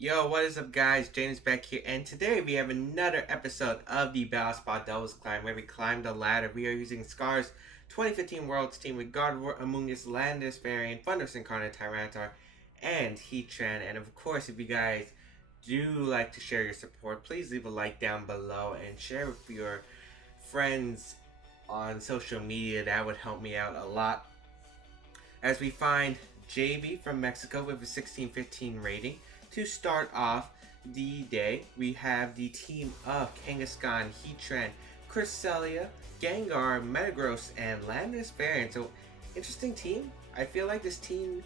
Yo, what is up, guys? James Baek here, and today we have another episode of the Battle Spot Doubles Climb, where we climb the ladder. We are using Scar's 2015 Worlds team with Gardevoir, Among Us, Landis variant, Thundurus Incarnate, Tyranitar, and Heatran. And of course, if you guys do like to share your support, please leave a like down below and share with your friends on social media. That would help me out a lot. As we find JV from Mexico with a 1615 rating. To start off the day, we have the team of Kangaskhan, Heatran, Cresselia, Gengar, Metagross, and Landis variant. So, interesting team. I feel like this team,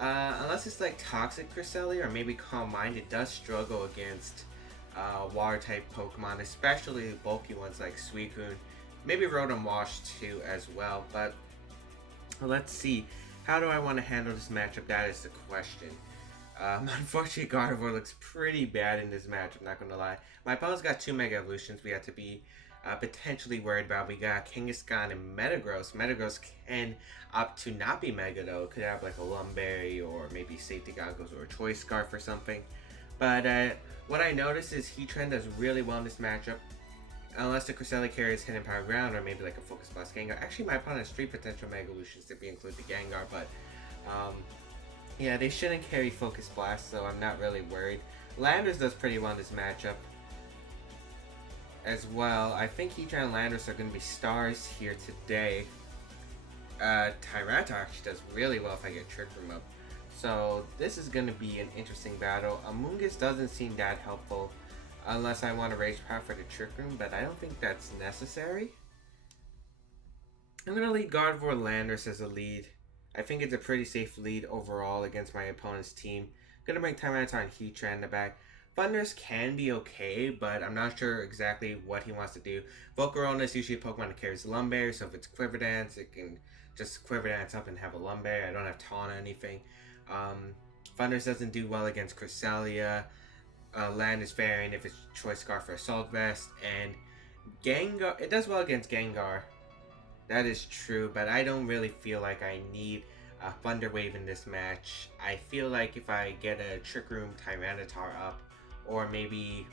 unless it's like Toxic Cresselia or maybe Calm Mind, it does struggle against water type Pokemon, especially bulky ones like Suicune. Maybe Rotom Wash too as well, but let's see. How do I want to handle this matchup? That is the question. Unfortunately, Gardevoir looks pretty bad in this match, I'm not going to lie. My opponent's got two Mega Evolutions we have to be potentially worried about. We got Kangaskhan and Metagross. Metagross can opt to not be Mega, though. It could have like a Lumberry or maybe Safety Goggles or a Choice Scarf or something. But what I noticed is Heatran does really well in this matchup. Unless the Cresselia carries Hidden Power Ground or maybe like a Focus Blast Gengar. Actually, my opponent has three potential Mega Evolutions if we include the Gengar, but yeah, they shouldn't carry Focus Blast, so I'm not really worried. Landers does pretty well in this matchup as well. I think Heatran and Landers are going to be stars here today. Tyranitar actually does really well if I get Trick Room up. So this is going to be an interesting battle. Among Us doesn't seem that helpful unless I want to Rage Power for the Trick Room, but I don't think that's necessary. I'm going to lead Gardevoir Landers as a lead. I think it's a pretty safe lead overall against my opponent's team. I'm gonna bring Tyranitar and Heatran in the back. Thundurus can be okay, but I'm not sure exactly what he wants to do. Volcarona is usually a Pokemon that carries Lumberry, so if it's Quiver Dance, it can just Quiver Dance up and have a Lumberry. I don't have Taunt or anything. Thundurus doesn't do well against Cresselia. Landis variant if it's Choice Scarf or Assault Vest, and Gengar. It does well against Gengar. That is true, but I don't really feel like I need a Thunder Wave in this match. I feel like if I get a Trick Room Tyranitar up, or maybe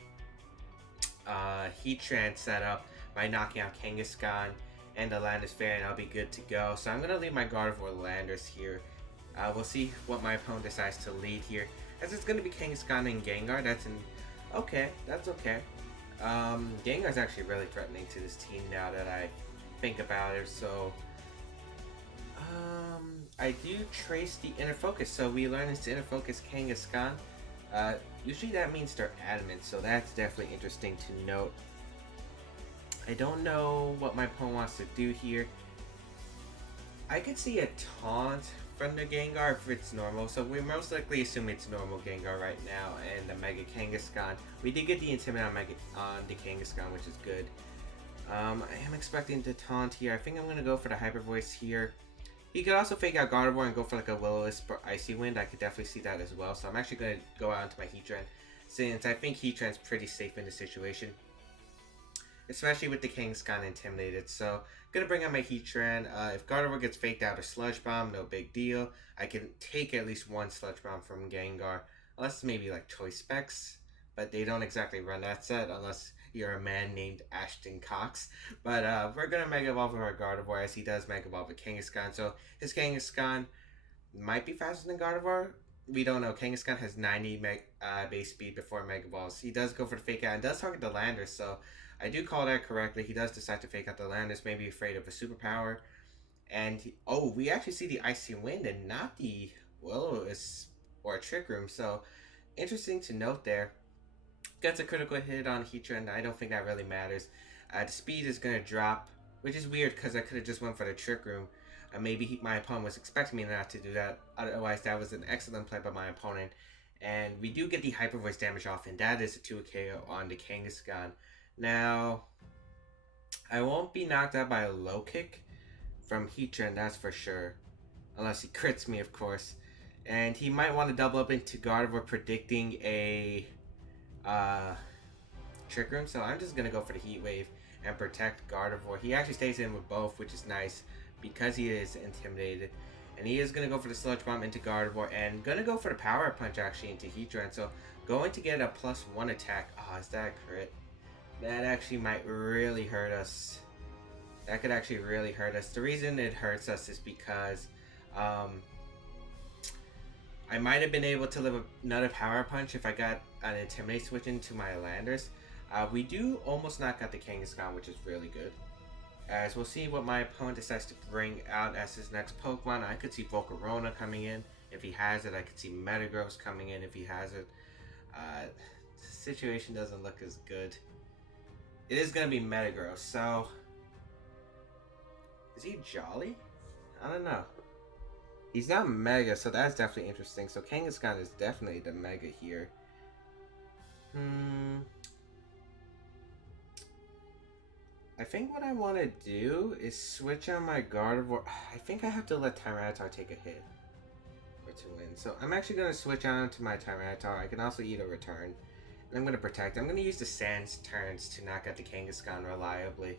Heatran set up by knocking out Kangaskhan and the Landis variant, I'll be good to go. So I'm going to leave my Gardevoir Landers here. We'll see what my opponent decides to lead here. As it's going to be Kangaskhan and Gengar, that's an... Okay, that's okay. Gengar's actually really threatening to this team now that I think about it, so I do trace the inner focus, so we learn is to inner focus Kangaskhan. Usually that means they're adamant, so that's definitely interesting to note. I don't know what my opponent wants to do here. I could see a taunt from the Gengar if it's normal, so we most likely assume it's normal Gengar right now, and the Mega Kangaskhan. We did get the Intimidate on the Kangaskhan, which is good. I am expecting to taunt here. I think I'm going to go for the Hyper Voice here. He could also fake out Gardevoir and go for like a Will-O-Wisp or Icy Wind. I could definitely see that as well. So I'm actually going to go out into my Heatran, since I think Heatran's pretty safe in this situation. Especially with the Kangaskhan intimidated. So I'm going to bring out my Heatran. If Gardevoir gets faked out or Sludge Bomb, no big deal. I can take at least one Sludge Bomb from Gengar. Unless maybe like Choice Specs. But they don't exactly run that set unless you're a man named Ashton Cox. But we're going to Mega Evolve with our Gardevoir as he does Mega Evolve with Kangaskhan. So his Kangaskhan might be faster than Gardevoir. We don't know. Kangaskhan has 90 base speed before Mega Evolves. He does go for the fake out and does target the Landers. So I do call that correctly. He does decide to fake out the Landers, maybe afraid of a superpower. And we actually see the Icy Wind and not the Will-O-Wisp or Trick Room. So interesting to note there. Gets a critical hit on Heatran. I don't think that really matters. The speed is going to drop, which is weird because I could have just went for the Trick Room. Maybe my opponent was expecting me not to do that. Otherwise, that was an excellent play by my opponent. And we do get the Hyper Voice damage off, and that is a 2 KO on the Kangaskhan. Now, I won't be knocked out by a low kick from Heatran, that's for sure. Unless he crits me, of course. And he might want to double up into Gardevoir, predicting a Trick Room, so I'm just gonna go for the Heat Wave and protect Gardevoir. He actually stays in with both, which is nice because he is intimidated. And he is going to go for the Sludge Bomb into Gardevoir and going to go for the Power Punch actually into Heatran. So going to get a +1 attack. Oh, is that a crit? That actually might really hurt us. That could actually really hurt us. The reason it hurts us is because I might have been able to live another Power Punch if I got an Intimidate switch into my Landers. We do almost knock out the Kangaskhan, which is really good. As we'll see what my opponent decides to bring out as his next Pokemon. I could see Volcarona coming in if he has it. I could see Metagross coming in if he has it. The situation doesn't look as good. It is going to be Metagross, so... Is he Jolly? I don't know. He's not Mega, so that's definitely interesting. So Kangaskhan is definitely the Mega here. I think what I want to do is switch on my Gardevoir. I think I have to let Tyranitar take a hit or to win. So I'm actually going to switch on to my Tyranitar. I can also eat a return. And I'm going to protect. I'm going to use the Sand's turns to knock out the Kangaskhan reliably.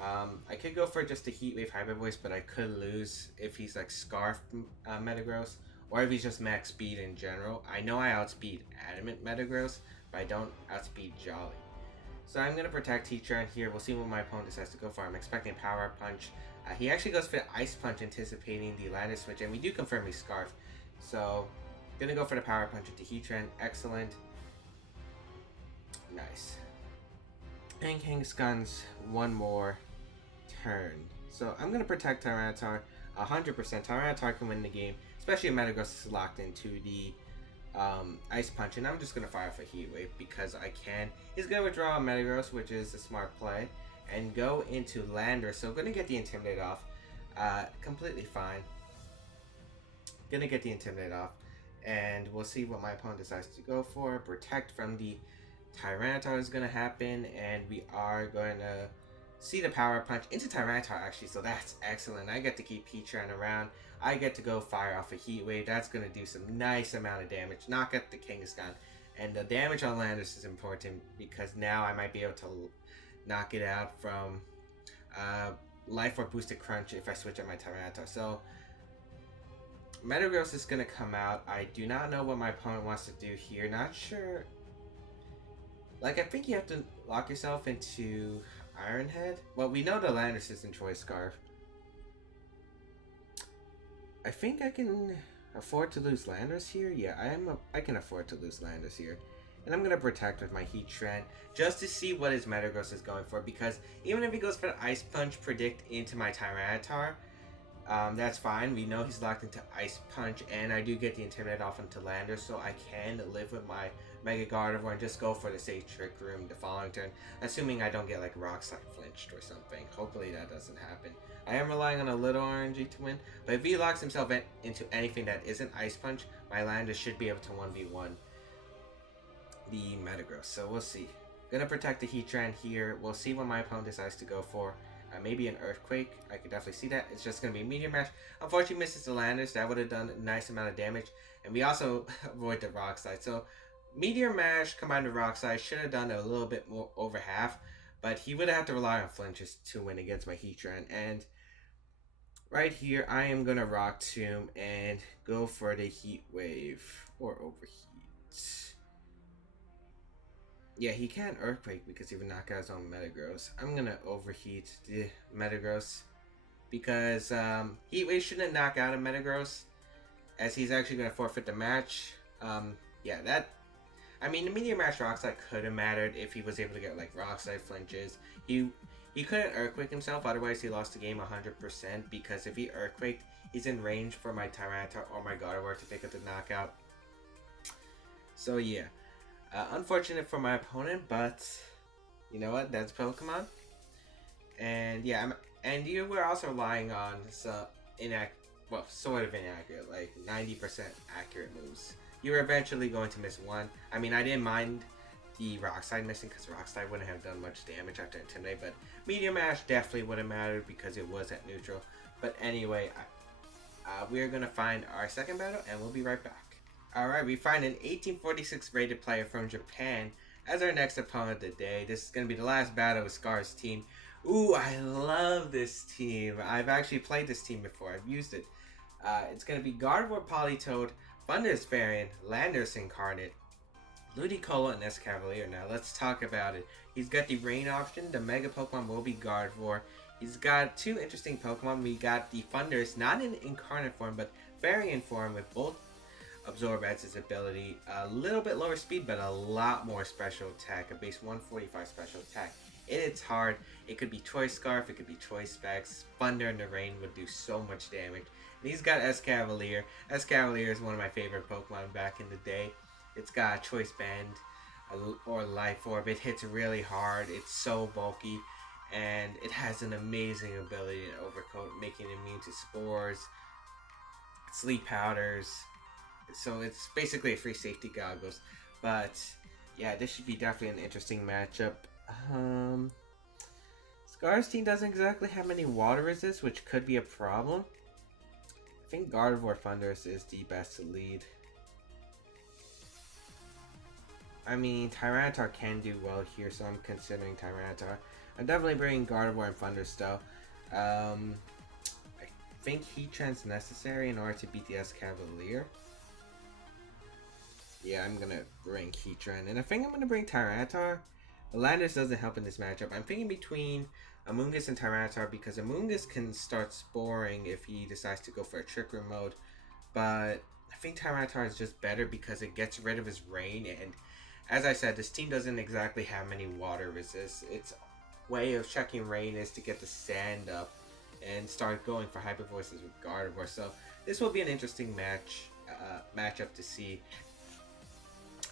I could go for just a Heat Wave Hyper Voice, but I could lose if he's like Scarf Metagross, or if he's just max speed in general. I know I outspeed Adamant Metagross, but I don't outspeed Jolly. So I'm going to protect Heatran here. We'll see what my opponent decides to go for. I'm expecting Power Punch. He actually goes for the Ice Punch, anticipating the Lander switch, and we do confirm he's Scarf. So, going to go for the Power Punch into Heatran. Excellent. Nice. And Kangaskhan's one more turn. So I'm going to protect Tyranitar 100%. Tyranitar can win the game, especially if Metagross is locked into the Ice Punch, and I'm just going to fire off a Heat Wave because I can. He's going to withdraw Metagross, which is a smart play, and go into Lander. So going to get the Intimidate off. Completely fine. Going to get the Intimidate off, and we'll see what my opponent decides to go for. Protect from the Tyranitar is going to happen, and we are going to see the Power Punch into Tyranitar actually, so that's excellent. I get to keep Heatran around. I get to go fire off a Heat Wave. That's going to do some nice amount of damage. Knock out the Kangaskhan. And the damage on Landers is important because now I might be able to knock it out from Life Orb Boosted Crunch if I switch on my Tyranitar. So Metagross is going to come out. I do not know what my opponent wants to do here. Not sure. Like, I think you have to lock yourself into Iron Head. Well, we know the Landers is in Choice Scarf. I think I can afford to lose Landers here. Yeah, I can afford to lose Landers here. And I'm going to protect with my Heatran just to see what his Metagross is going for. Because even if he goes for the Ice Punch predict into my Tyranitar, that's fine. We know he's locked into Ice Punch, and I do get the Intimidate off into Landers, so I can live with my Mega Gardevoir and just go for the safe Trick Room the following turn, assuming I don't get like Rock Slide flinched or something. Hopefully that doesn't happen. I am relying on a little RNG to win, but if he locks himself into anything that isn't Ice Punch, my Landers should be able to 1v1 the Metagross. So we'll see. Gonna protect the Heatran here. We'll see what my opponent decides to go for. Maybe an Earthquake. I could definitely see that. It's just going to be Meteor Mash. Unfortunately, misses the Landers. That would have done a nice amount of damage. And we also avoid the Rock Slide. So, Meteor Mash combined with Rock Slide should have done a little bit more, over half. But he would have to rely on flinches to win against my Heatran. And right here, I am going to Rock Tomb and go for the Heat Wave or Overheat. Yeah, he can't Earthquake because he would knock out his own Metagross. I'm going to Overheat the Metagross because Heat Wave shouldn't knock out a Metagross as he's actually going to forfeit the match. Yeah, that... I mean, the Meteor Mash Rock Slide could have mattered if he was able to get, like, Rock Slide flinches. He couldn't Earthquake himself, otherwise he lost the game 100% because if he Earthquaked, he's in range for my Tyranitar or my Gardevoir to pick up the knockout. So, yeah. Unfortunate for my opponent, but you know what? That's Pokemon. And yeah, and you were also relying on some sort of inaccurate, like 90% accurate moves. You were eventually going to miss one. I mean, I didn't mind the Rock Slide missing because Rock Slide wouldn't have done much damage after Intimidate, but Meteor Mash definitely would have mattered because it was at neutral. But anyway, we are going to find our second battle, and we'll be right back. Alright, we find an 1846 rated player from Japan as our next opponent of the day. This is going to be the last battle with Scar's team. Ooh, I love this team. I've actually played this team before. I've used it. It's going to be Gardevoir, Politoed, Thundurus variant, Landorus incarnate, Ludicolo, and Escavalier. Now let's talk about it. He's got the rain option. The Mega Pokemon will be Gardevoir. He's got two interesting Pokemon. We got the Thundurus, not in incarnate form, but variant form with both Absorb as his ability. A little bit lower speed, but a lot more special attack. A base 145 special attack. It hits hard. It could be Choice Scarf. It could be Choice Specs. Thunder in the Rain would do so much damage. And he's got Escavalier. Escavalier is one of my favorite Pokemon back in the day. It's got Choice Band or Life Orb. It hits really hard. It's so bulky. And it has an amazing ability to overcoat, making it immune to spores, sleep powders. So it's basically a free safety goggles. But yeah, this should be definitely an interesting matchup. Scar's team doesn't exactly have many water resist, which could be a problem. I think Gardevoir Thundurus is the best to lead. I mean, Tyranitar can do well here, so I'm considering Tyranitar. I'm definitely bringing Gardevoir and Thundurus though. I think Heatran's necessary in order to beat the Escavalier. Yeah, I'm gonna bring Heatran, and I think I'm gonna bring Tyranitar. Landorus doesn't help in this matchup. I'm thinking between Amoonguss and Tyranitar because Amoonguss can start sporing if he decides to go for a Trick Room mode, but I think Tyranitar is just better because it gets rid of his rain, and as I said, this team doesn't exactly have many water resists. Its way of checking rain is to get the sand up and start going for Hyper Voices with Gardevoir. So this will be an interesting matchup to see.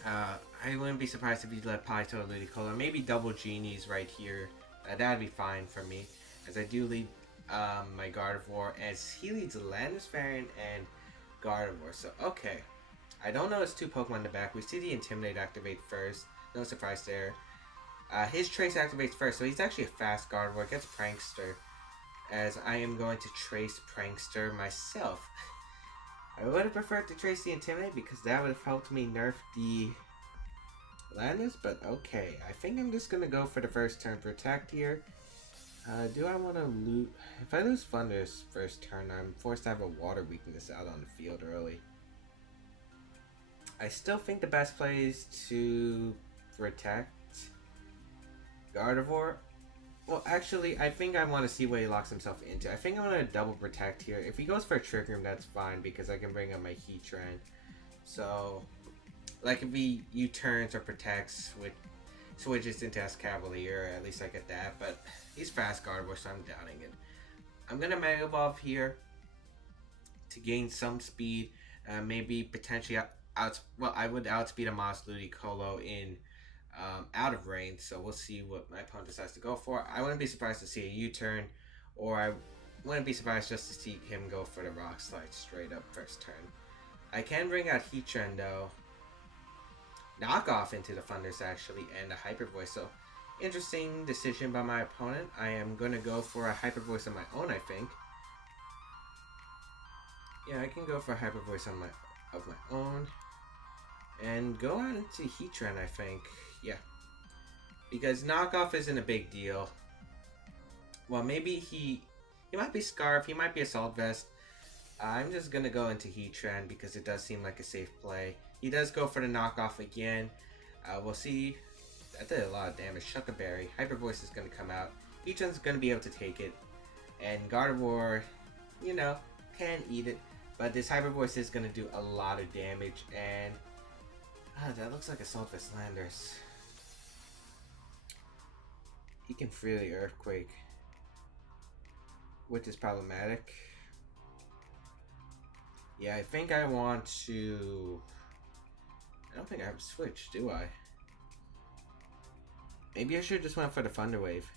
I wouldn't be surprised if he let Politoed or Ludicolo, maybe double Genies right here. That'd be fine for me, as I do lead my Gardevoir, as he leads Landorus variant and Gardevoir. So okay, I don't know his two Pokemon in the back. We see the Intimidate activate first. No surprise there. His Trace activates first, so he's actually a fast Gardevoir. Gets Prankster, as I am going to Trace Prankster myself. I would have preferred to Trace the Intimidate because that would have helped me nerf the Landorus, but okay. I think I'm just going to go for the first turn Protect here. Do I want to loot? If I lose Thundurus first turn, I'm forced to have a Water weakness out on the field early. I still think the best play is to Protect Gardevoir. Well, actually, I think I want to see what he locks himself into. I think I'm going to double Protect here. If he goes for a Trick Room, that's fine because I can bring up my Heatran. So, like if he U-turns or protects with switches into Escavalier, at least I get that. But he's fast Gardevoir, so I'm doubting it. I'm going to Mega Evolve here to gain some speed. Maybe potentially I would outspeed a Moss Ludicolo in out of range, so we'll see what my opponent decides to go for. I wouldn't be surprised to see a U-turn, or I wouldn't be surprised just to see him go for the Rock Slide straight up first turn. I can bring out Heatran though, knock off into the Thundurus actually, and a Hyper Voice. So interesting decision by my opponent. I am gonna go for a Hyper Voice on my own. I think. Yeah, I can go for a Hyper Voice on my own, and go out into Heatran. I think. Yeah, because knockoff isn't a big deal. Well, maybe he might be Scarf, he might be Assault Vest. I'm just gonna go into Heatran because it does seem like a safe play. He does go for the knockoff again. We'll see. That did a lot of damage. Shuck Berry. Hyper Voice is gonna come out. Heatran's gonna be able to take it, and Gardevoir, you know, can eat it. But this Hyper Voice is gonna do a lot of damage, and that looks like Assault Vest Landorus. He can freely Earthquake, which is problematic. Yeah, I think I want to... I don't think I have a switch, do I? Maybe I should just went for the Thunder Wave.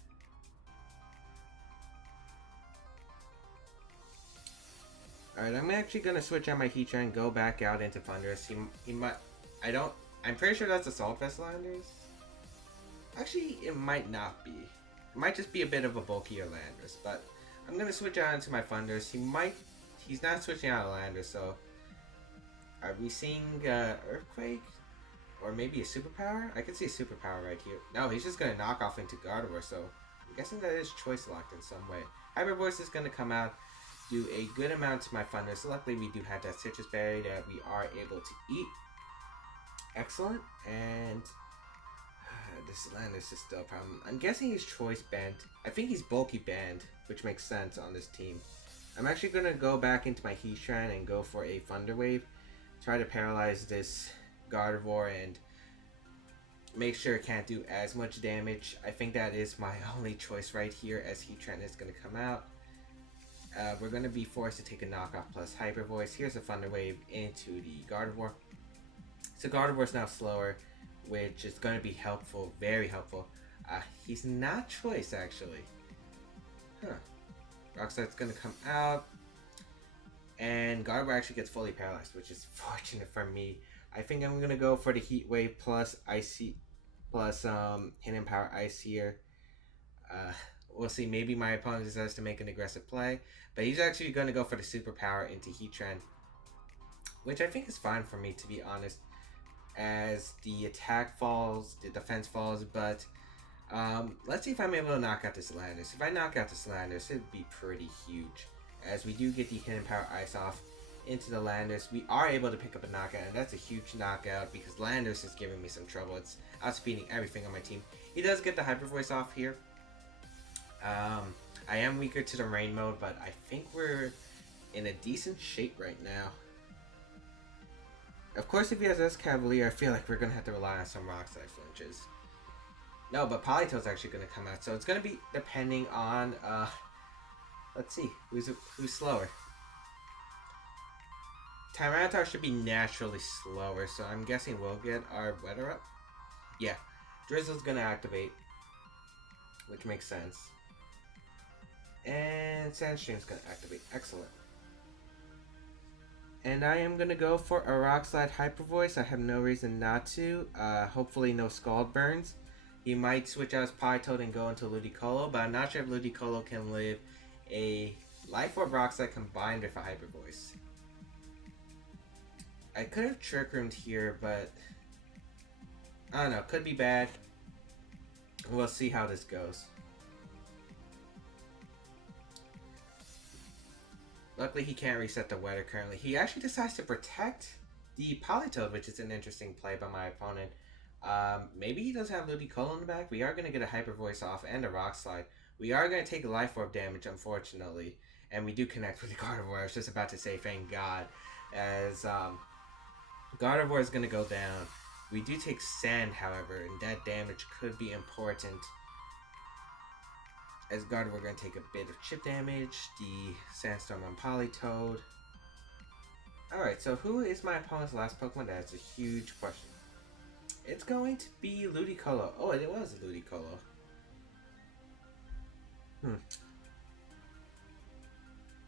Alright, I'm actually gonna switch out my Heatran and go back out into Thundurus. He might... I'm pretty sure that's Assault Vest Landorus. Actually, it might not be. It might just be a bit of a bulkier Landorus, but I'm gonna switch out into my Thundurus. He's not switching out of Landorus, so are we seeing Earthquake? Or maybe a Superpower? I could see a Superpower right here. No, he's just gonna knock off into Gardevoir, so I'm guessing that is choice locked in some way. Hyper Voice is gonna come out. do a good amount to my funders. Luckily, we do have that citrus berry that we are able to eat. Excellent. And this Landis is still a problem. I'm guessing he's choice banned. I think he's bulky banned, which makes sense on this team. I'm actually going to go back into my Heatran and go for a Thunder Wave. Try to paralyze this Gardevoir and make sure it can't do as much damage. I think that is my only choice right here, as Heatran is going to come out. We're going to be forced to take a knockoff plus Hyper Voice. Here's a Thunder Wave into the Gardevoir. So Gardevoir's now slower, which is going to be helpful, very helpful. He's not choice, actually. Huh. Rock Slide's going to come out. And Gardevoir actually gets fully paralyzed, which is fortunate for me. I think I'm going to go for the Heat Wave plus Icy, plus Hidden Power Ice here. We'll see. Maybe my opponent decides to make an aggressive play. But he's actually going to go for the Superpower into Heatran, which I think is fine for me, to be honest, as the attack falls, the defense falls. But let's see if I'm able to knock out this Landis. If I knock out this Landis, it'd be pretty huge, as we do get the Hidden Power Ice off into the Landis. We are able to pick up a knockout, and that's a huge knockout because Landis is giving me some trouble. It's outspeeding everything on my team. He does get the Hyper Voice off here. I am weaker to the rain mode, but I think we're in a decent shape right now. Of course, if he has S-Cavalier, I feel like we're going to have to rely on some Rock Slide flinches. No, but Politoed's actually going to come out, so it's going to be depending on, let's see, who's slower. Tyranitar should be naturally slower, so I'm guessing we'll get our weather up. Yeah, Drizzle's going to activate, which makes sense. And Sandstream's going to activate. Excellent. And I am going to go for a Rock Slide Hyper Voice. I have no reason not to. Hopefully no Scald Burns. He might switch out his Politoed and go into Ludicolo, but I'm not sure if Ludicolo can live a Life Orb Rock Slide combined with a Hyper Voice. I could have Trick Roomed here, but I don't know. Could be bad. We'll see how this goes. Luckily, he can't reset the weather currently. He actually decides to protect the Politoed, which is an interesting play by my opponent. Maybe he does have Ludicolo in the back. We are going to get a Hyper Voice off and a Rock Slide. We are going to take Life Orb damage, unfortunately. And we do connect with the Gardevoir. I was just about to say, thank God. As Gardevoir is going to go down. We do take Sand, however, and that damage could be important. As Gardevoir going to take a bit of chip damage, the Sandstorm on Politoed. Alright, so who is my opponent's last Pokemon? That's a huge question. It's going to be Ludicolo. Oh, it was Ludicolo. I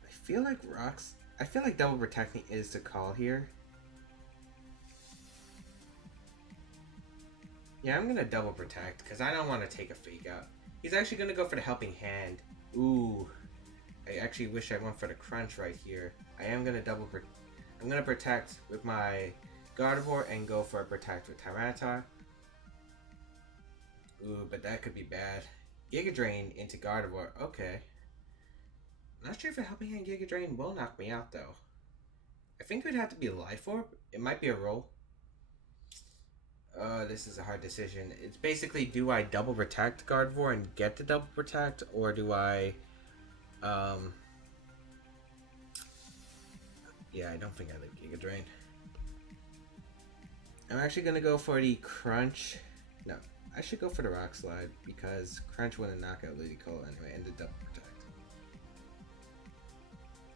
feel like Double Protecting is the call here. Yeah, I'm going to Double Protect because I don't want to take a Fake Out. He's actually going to go for the Helping Hand. Ooh. I actually wish I went for the Crunch right here. I'm going to Protect with my Gardevoir and go for a Protect with Tyranitar. Ooh, but that could be bad. Giga Drain into Gardevoir. Okay. Not sure if a Helping Hand Giga Drain will knock me out, though. I think it would have to be a Life Orb. It might be a roll. This is a hard decision. It's basically, do I Double Protect Gardevoir and get the Double Protect, or do I, yeah, I don't think I like Giga Drain. I'm actually going to go for the Crunch. No, I should go for the Rock Slide, because Crunch wouldn't knock out Ludicolo anyway, and the Double Protect.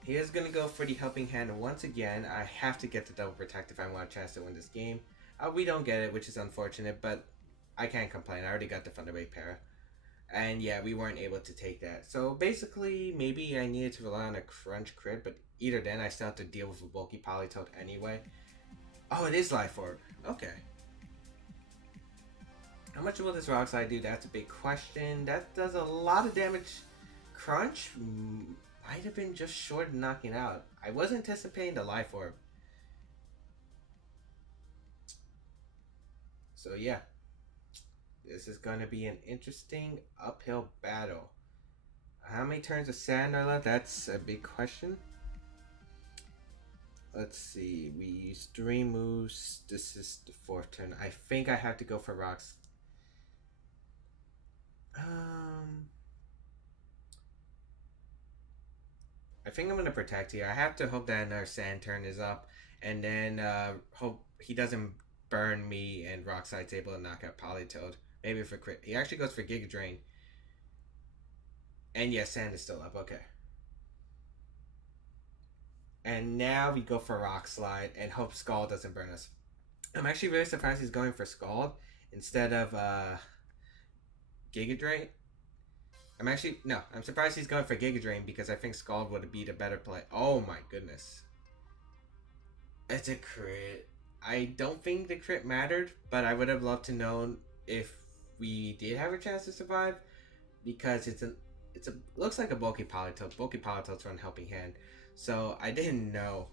He is going to go for the Helping Hand once again. I have to get the Double Protect if I want a chance to win this game. We don't get it, which is unfortunate, but I can't complain. I already got the Thunder Wave Para. And yeah, we weren't able to take that. So basically, maybe I needed to rely on a Crunch crit, but either then I still have to deal with a bulky Politoed anyway. Oh, it is Life Orb. Okay. How much will this Rock Slide do? That's a big question. That does a lot of damage. Crunch might have been just short of knocking out. I was anticipating the Life Orb. So yeah, this is going to be an interesting uphill battle. How many turns of sand are left? That's a big question. Let's see. We used 3 moves. This is the 4th turn. I think I have to go for rocks. Um, I think I'm gonna protect here. I have to hope that another sand turn is up, and then hope he doesn't burn me and Rocksight's able to knock out Politoed. Maybe for crit. He actually goes for Giga Drain. And yes, sand is still up. Okay. And now we go for Rock Slide and hope Scald doesn't burn us. I'm actually very surprised he's going for Scald instead of Giga Drain. I'm surprised he's going for Giga Drain because I think Scald would have beat a better play. Oh my goodness. It's a crit. I don't think the crit mattered, but I would have loved to know if we did have a chance to survive because it's a looks like a bulky Politoed. Bulky Politoed's run Helping Hand. So I didn't know.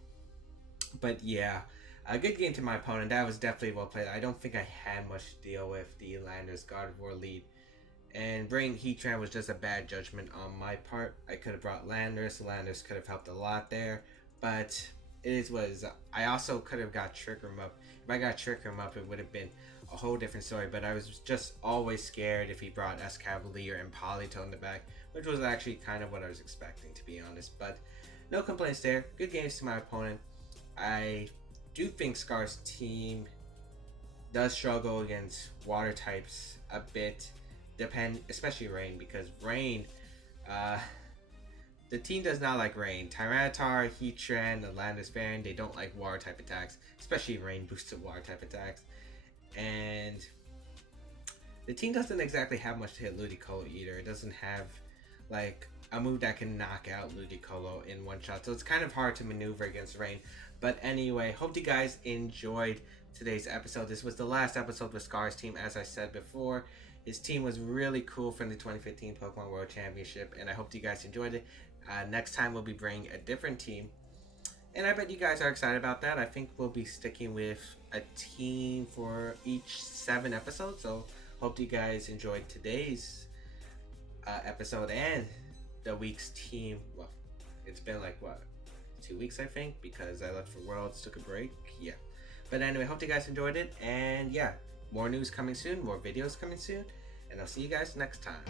But yeah, a good game to my opponent. That was definitely well played. I don't think I had much to deal with the Landers God of War lead. And bringing Heatran was just a bad judgment on my part. I could have brought Landers. Landers could have helped a lot there. But it is what it is. I also could have got Trick Room up. If I got Trick Room up, it would have been a whole different story. But I was just always scared if he brought Escavalier and Politoed in the back, which was actually kind of what I was expecting, to be honest. But no complaints there. Good games to my opponent. I do think Scar's team does struggle against water types a bit. Especially Rain, because Rain, the team does not like Rain. Tyranitar, Heatran, the Landis Baron, they don't like water type attacks, especially Rain boosted water type attacks. And the team doesn't exactly have much to hit Ludicolo either. It doesn't have like a move that can knock out Ludicolo in one shot, so it's kind of hard to maneuver against Rain. But anyway, hope you guys enjoyed today's episode. This was the last episode with Scar's team, as I said before. His team was really cool from the 2015 Pokemon World Championship, and I hope you guys enjoyed it. Next time we'll be bringing a different team, and I bet you guys are excited about that. I think we'll be sticking with a team for each 7 episodes, so hope you guys enjoyed today's episode and the week's team. Well, it's been like, what, 2 weeks, I think, because I left for Worlds, took a break. Yeah. But anyway, hope you guys enjoyed it, and yeah, more news coming soon, more videos coming soon, and I'll see you guys next time.